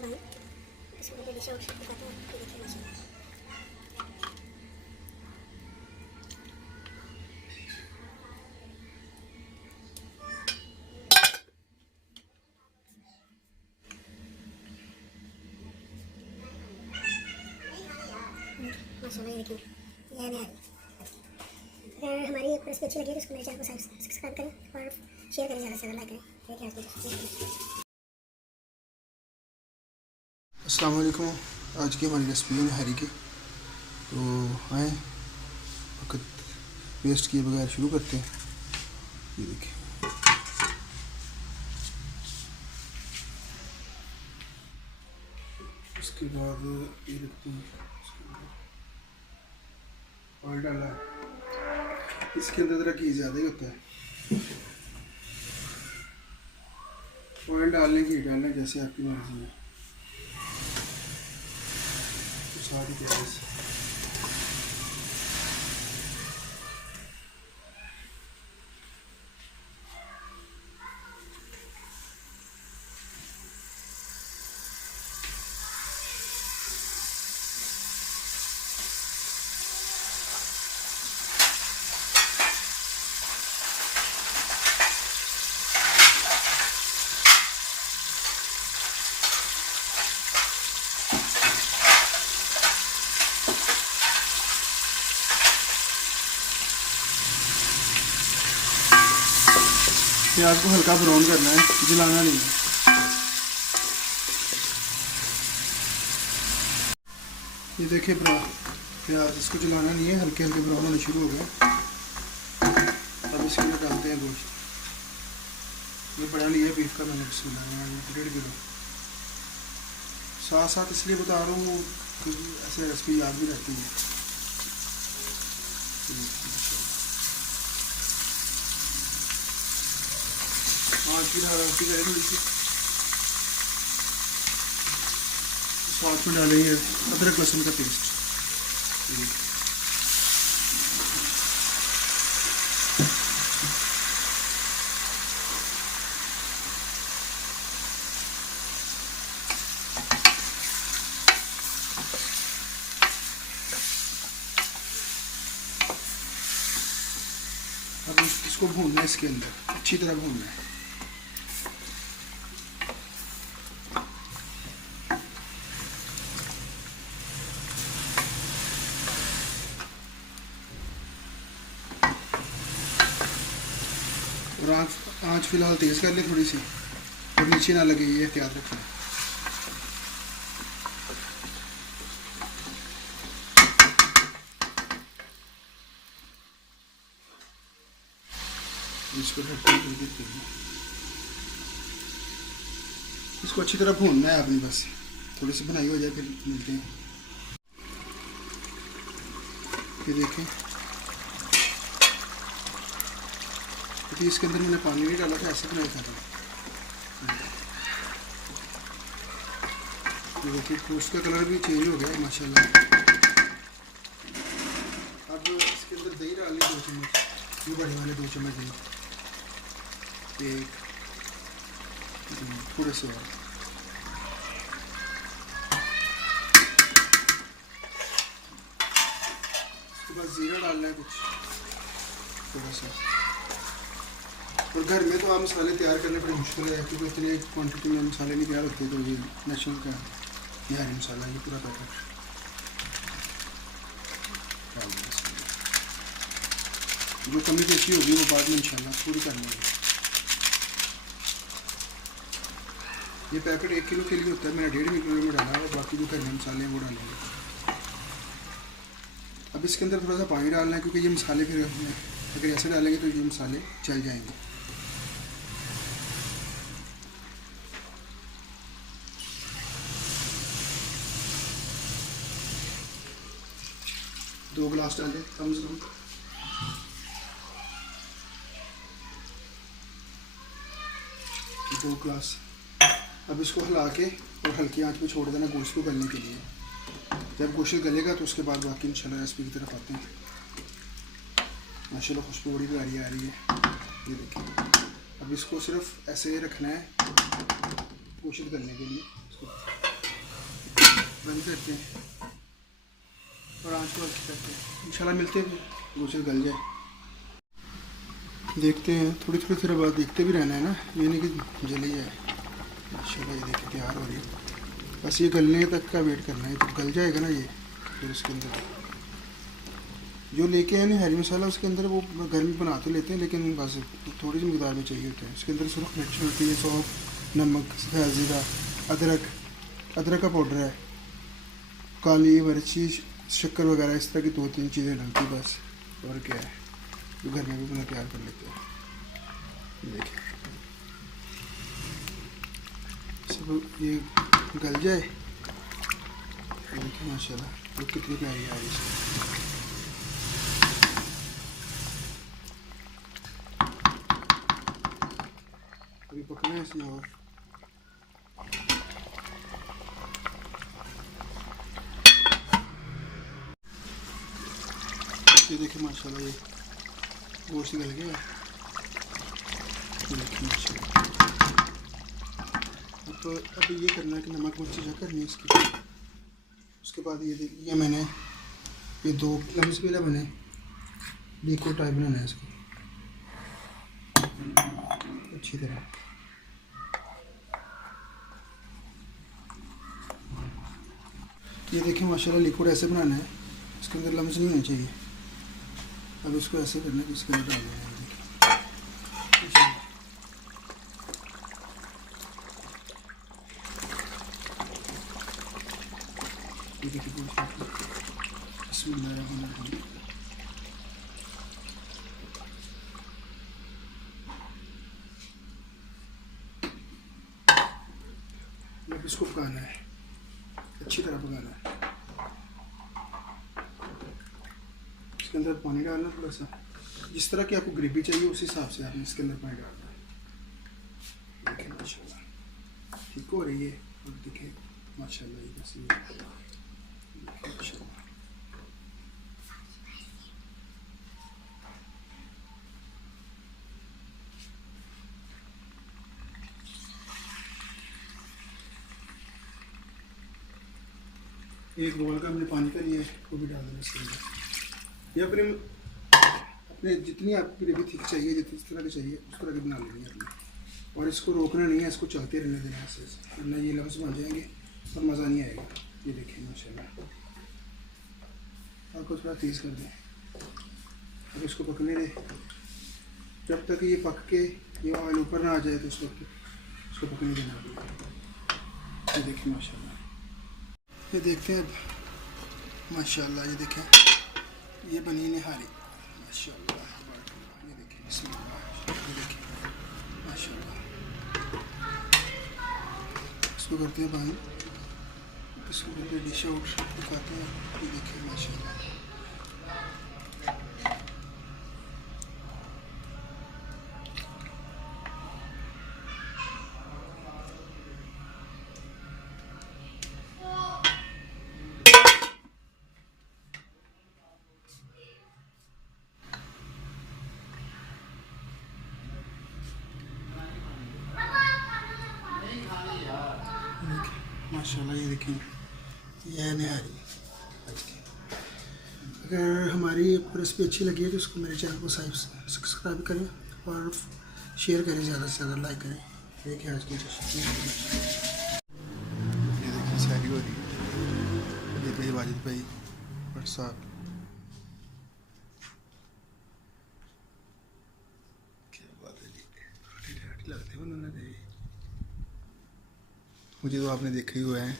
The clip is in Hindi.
है भाई, इसको तो डिश आउट दिखाते हैं। ये देखिए माशाल्लाह, माशाल्लाह। ये देखिए, ये है निहारी। अगर हमारी रेसिपी अच्छी लगी तो इसको मेरे चैनल को सब्सक्राइब करें और शेयर करें, ज़्यादा से ज़्यादा लाइक करें। देखिए आज की अस्सलाम वालेकुम। आज की हमारी रेसिपी है निहारी की। तो आए वक्त वेस्ट किए बगैर शुरू करते हैं। ये देखिए, उसके बाद ये रखते हैं, ऑयल डाला है। इसके अंदर ज़रा घी ज़्यादा ही होता है। ऑयल डालने घी डालना जैसे आपकी मर्जी है। सारी प्याज प्याज को हल्का ब्राउन करना है, जलाना नहीं है। ये देखिए प्याज, इसको जलाना नहीं है, हल्के हल्के ब्राउन होने शुरू हो गए। अब इसके अंदर डालते हैं गोश्त। ये बड़ा लिया है बीफ का मैंने, 1.5 किलो। साथ साथ इसलिए बता रहा हूँ क्योंकि ऐसे रेसिपी याद भी रहती है। आँच की हल्की करें थोड़ी सी। साथ में डालेंगे अदरक लहसुन का पेस्ट। अब इसको भूनना है, इसके अंदर अच्छी तरह भूनना है। और आँच फिलहाल तेज़ कर ले थोड़ी सी, और नीचे ना लगे, ये एहतियात रखना। इसको इसको अच्छी तरह भूनना है अपनी, बस थोड़ी सी बनाई हो जाए फिर मिलते हैं। ये देखें, क्योंकि इसके अंदर मैंने पानी नहीं डाला था, ऐसे बनाया था। ये देखिए, गोश्त का कलर भी चेंज हो गया माशाल्लाह। अब इसके अंदर दही डाल ली 2 चम्मच, ये बड़े वाले 2 चम्मच दही, 1 थोड़े से और। उसके बाद ज़ीरा डालना है कुछ थोड़ा सा। और घर में तो आप मसाले तैयार करने बड़े मुश्किल है, क्योंकि इतने क्वांटिटी में मसाले नहीं तैयार होते। तो ये नेशनल का निहारी मसाला, ये पूरा पैकेट डाल दें। जो कमी पेशी होगी वो बाद में इंशाल्लाह पूरी करनी होगी। ये पैकेट 1 किलो के लिए होता है, मैंने 1.5 किलो में डाला, और बाकी जो घर में मसाले हैं वो डालेंगे। अब इसके अंदर थोड़ा सा पानी डालना है, क्योंकि ये मसाले फिर अगर ऐसे डालेंगे तो ये मसाले जल जाएंगे। दो गिलास डालें कम से कम। दो गिलास। अब इसको हिला के और हल्की आंच पे छोड़ देना गोश्त को गलने के लिए। जब गोश्त गलेगा तो उसके बाद बाकी इंशाल्लाह रेसिपी की तरफ आते हैं। माशाल्लाह खुशबू बड़ी प्यारी आ रही है। ये देखिए, अब इसको सिर्फ ऐसे रखना है गोश्त गलने के लिए। बंद करते हैं और आँच को हल्की करते हैं। इंशाल्लाह मिलते हैं, गोश्त गल जाए। देखते हैं, थोड़ी थोड़ी देर बाद देखते भी रहना है ना, ये नहीं कि जली जाए। माशाल्लाह ये देखिए तैयार हो रही है, बस ये गलने तक का वेट करना है। तो गल जाएगा ना ये, फिर उसके अंदर जो लेके आए ना हरी मसाला, उसके अंदर वो घर में बना तो लेते हैं, लेकिन बस थोड़ी सी मकदार में चाहिए होता है। उसके अंदर सुरख मिर्च होती है, सौंफ, नमक, सफ़ेद ज़ीरा, अदरक का पाउडर है, काली मिर्ची, शक्कर वगैरह, इस तरह की 2-3 चीज़ें डलती बस। और क्या है, जो घर में भी बना तैयार कर लेते हैं। देखिए सब ये गल जाए, देखिए माशाल्लाह तो कितनी प्यारी आ रही है। अभी पकना है इसमें और ये देखिए माशाल्लाह ये गोश्त गल गया। देखिए माशाल्लाह अब ये करना है कि नमक मिर्ची चेक करनी है इसकी। उसके बाद ये देखिए मैंने ये 2 लम्स पहले बने, लिक्विड टाइप बनाना है इसको अच्छी तरह। ये देखिए माशाल्लाह लिक्विड ऐसे बनाना है, इसके अंदर लम्स नहीं होने चाहिए। अब इसको ऐसे करना है कि इसके अंदर डाल देना है। अब इसको पकाना है, अच्छी तरह पकाना है। इसके अंदर पानी डालना थोड़ा सा, जिस तरह की आपको ग्रेवी चाहिए उस हिसाब से आपने इसके अंदर पानी डालना है। देखिए माशाल्लाह ठीक हो रही है। और देखिए माशाल्लाह ये कैसी माशाल्लाह। एक बोल का हमने पानी का लिया है, वो भी डाल देना इसके अंदर। या फिर अपने जितनी आपकी ग्रेवी थिक चाहिए, जितनी इस तरह की चाहिए उस तरह की बना लेनी है अपने। और इसको रोकना नहीं है, इसको चलते रहने देना ऐसे, वरना ये लफ्ज़ बन जाएंगे और मज़ा नहीं आएगा। ये देखिए माशाल्लाह, आपको थोड़ा तेज़ कर दें। अब इसको पकने दें, जब तक ये पक के ये ऑयल ऊपर ना आ जाए तो उस वक्त इसको पकने देना। ये देखिए माशाल्लाह, ये देखते हैं अब माशाल्लाह। ये देखें ये बनी निहारी माशाल्लाह। ये देखिए बिस्मिल्लाह, ये देखिए माशाल्लाह। इसको करते हैं बंद, इसको करके डिश आउट दिखाते हैं। ये देखिए माशाल्लाह। माशाल्लाह ये देखें ये है निहारी आज की। अगर हमारी रेसिपी अच्छी लगी है तो उसको मेरे चैनल को सब्सक्राइब करें और शेयर करें, ज़्यादा से ज़्यादा लाइक करें। देखिए आज की ये देखिए सैरी हो रही है। ये भाई वाजिद भाई और साहब क्या बात है जी, लगते हैं उन्होंने। मुझे तो आपने देखा ही हुआ है।